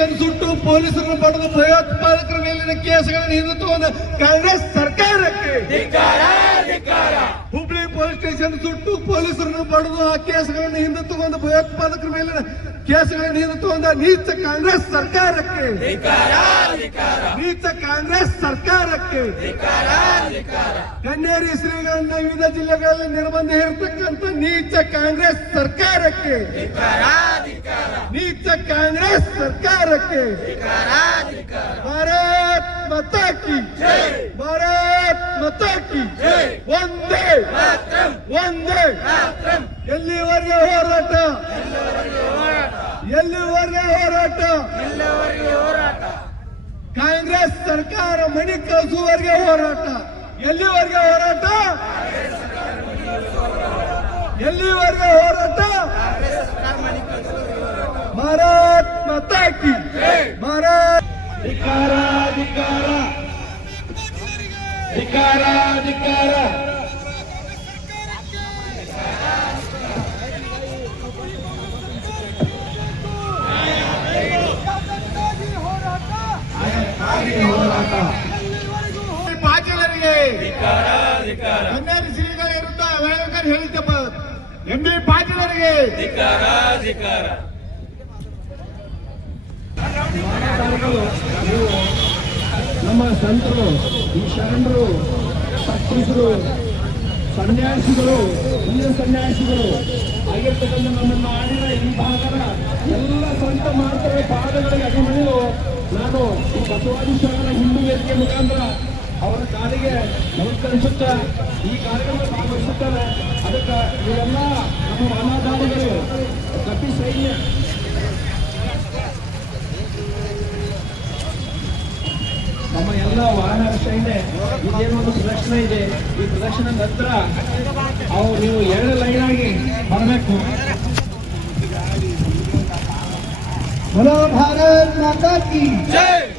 Station ಸುಟ್ಟು ಪೊಲೀಸರನ್ನು ಪಡೆದು ಭಯೋತ್ಪಾದಕರ ಮೇಲಿನ ಕೇಸುಗಳನ್ನು ಹಿಂದುತ್ವವನ್ನು ಕಾಂಗ್ರೆಸ್ ಸರ್ಕಾರಕ್ಕೆ. ಹುಬ್ಳಿ ಪೊಲೀಸ್ ಸ್ಟೇಷನ್ ಸುಟ್ಟು ಪೊಲೀಸರನ್ನು ಪಡೆದು ಆ ಕೇಸುಗಳನ್ನು ಹಿಂದುತ್ವವನ್ನು ಭಯೋತ್ಪಾದಕರ ಮೇಲಿನ ಕೇಸುಗಳನ್ನು ಹಿಂದುತ್ವದ ನೀಚ ಕಾಂಗ್ರೆಸ್ ಸರ್ಕಾರಕ್ಕೆ. ನೀಚ ಕಾಂಗ್ರೆಸ್ ಸರ್ಕಾರಕ್ಕೆ. ಕನ್ನೇರಿ ಶ್ರೀಗಳನ್ನ ವಿವಿಧ ಜಿಲ್ಲೆಗಳಲ್ಲಿ ನಿರ್ಬಂಧ ಇರತಕ್ಕಂಥ ನೀಚ ಕಾಂಗ್ರೆಸ್ ಸರ್ಕಾರಕ್ಕೆ. ನೀಚ ಕಾಂಗ್ರೆಸ್ ಸರ್ಕಾರಕ್ಕೆ. ಭಾರತ್ ಮತಾಕಿ ಭಾರತ್ ಮತಾಕಿ ಒಂದೇ. ಒಂದೇ. ಎಲ್ಲಿವರೆಗೆ ಹೋರಾಟ? ಎಲ್ಲಿವರೆಗೆ ಹೋರಾಟ? ಕಾಂಗ್ರೆಸ್ ಸರ್ಕಾರ ಮಣಿ ಕಳಿಸುವವರೆಗೆ ಹೋರಾಟ. ಎಲ್ಲಿವರೆಗೆ ಹೋರಾಟ? ಎಲ್ಲಿವರೆಗೆ ಹೋರಾಟ? ಭಾರತ್ ಮತಾಕಿ ಭಾರತ್ ಧಿಕಾರ ಧಿಕಾರ ಧಿಕಾರ ಧಿಕಾರ ಕನ್ಯಾರಿ ಶ್ರೀಗಳ ವಿರುದ್ಧ ವೇಳಕರ್ ಹೇಳಿದ್ದಪ್ಪ ಎಂ ಬಿ ಪಾಟೀಲರಿಗೆ. ನಮ್ಮ ಸಂತರು ಈ ಶರಣರು ಸತ್ಪುರುಷರು ಸನ್ಯಾಸಿಗಳು ಹಿರಿಯ ಸನ್ಯಾಸಿಗಳು ಆಗಿರ್ತಕ್ಕಂಥ ನಮ್ಮನ್ನು ಆಡಿದ ಈ ಭಾಗದ ಎಲ್ಲ ಸಂತ ಮಾತ್ರ ಪಾದಗಳಿಗೆ ಅಭಿಮನ್ಯು. ನಾನು ಈ ಶರಣ ಹಿಂದೂ ವೇದಿಕೆ ಮುಖಾಂತರ ಅವರ ಕಾಲಿಗೆ ನಮಸ್ಕರಿಸುತ್ತಾ ಈ ಕಾರ್ಯಕ್ರಮ ಭಾಗವಹಿಸುತ್ತಾರೆ ಅದಕ್ಕೆ ಇವೆಲ್ಲ ನಮ್ಮ ಅನಾಧಾರಿಗಳು ಕಪಿ ಸೈನ್ಯ ನಮ್ಮ ಎಲ್ಲ ವಾಹನ ಇದೆ ಇದೇನೋ ಒಂದು ಪ್ರದರ್ಶನ ಇದೆ ಈ ಪ್ರದರ್ಶನ ನಂತರ ಅವು ನೀವು ಎರಡು ಲೈನ್ ಆಗಿ ಬರಬೇಕು बोलो भारत माता की ಭ್ರಷ್ಟ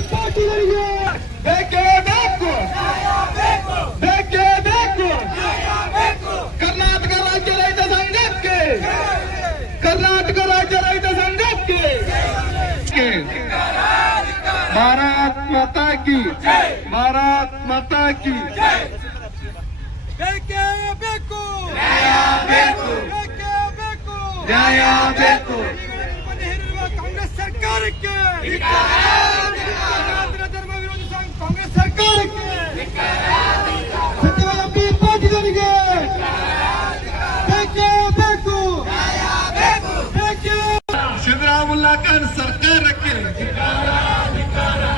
ಪಾಟೀಲರಿಗೆ ಬೇಕೇ ಬೇಕು. ಬೇಕೇ ಬೇಕು. ಕರ್ನಾಟಕ ರಾಜ್ಯ ರೈತ ಸಂಘಕ್ಕೆ. ಕರ್ನಾಟಕ ರಾಜ್ಯ ರೈತ ಸಂಘಕ್ಕೆ. ಭಾರತ್ ಮಾತಾ ಕಿ. ಭಾರತ್ ಮಾತಾ ಕಿ. ಬೇಕೇ ಬೇಕು. ಬೇಕೇ ಬೇಕು. ನ್ಯಾಯ ಬೇಕು. ಕಾಂಗ್ರೆಸ್ ಸರ್ಕಾರಕ್ಕೆ. ಸಿದ್ದರಾಮುಲ್ಲಾ ಖಾನ್ ಸರ್ಕಾರಕ್ಕೆ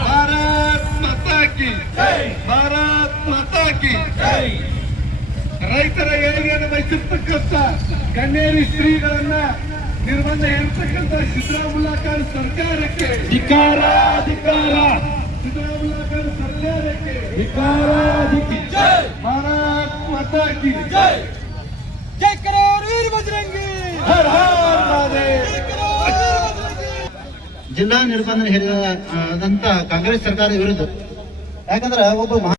ಭಾರತ್ ಮಾತಾ ಕಿ ಭಾರತ್ ಮಾತಾ ಕಿ ರೈತರ ಏಳಿಗೆಯನ್ನು ಬಯಸಿರ್ತಕ್ಕಂಥ ಕನ್ನೇರಿ ಸ್ತ್ರೀಗಳನ್ನ ನಿರ್ಬಂಧ ಹೇಳ್ತಕ್ಕಂಥ ಸಿದ್ದರಾಮುಲ್ಲಾ ಖಾನ್ ಸರ್ಕಾರಕ್ಕೆ ಧಿಕಾರ ಧಿಕಾರ ಸಿದ್ದರಾಮುಲ್ಲಾ ಖಾನ್ ಸರ್ಕಾರಕ್ಕೆ ಧಿಕಾರ ಭಾರತ್ ಮಾತಾ ಕಿ ಜೈ ಕರೋ ವೀರ ಬಜರಂಗಿ ಹರ್ ಹರ್ ಜಿಲ್ಲಾ ನಿರ್ಬಂಧನ ಹೇರಿದಂತ ಕಾಂಗ್ರೆಸ್ ಸರ್ಕಾರದ ವಿರುದ್ಧ. ಯಾಕಂದ್ರೆ ಒಬ್ಬ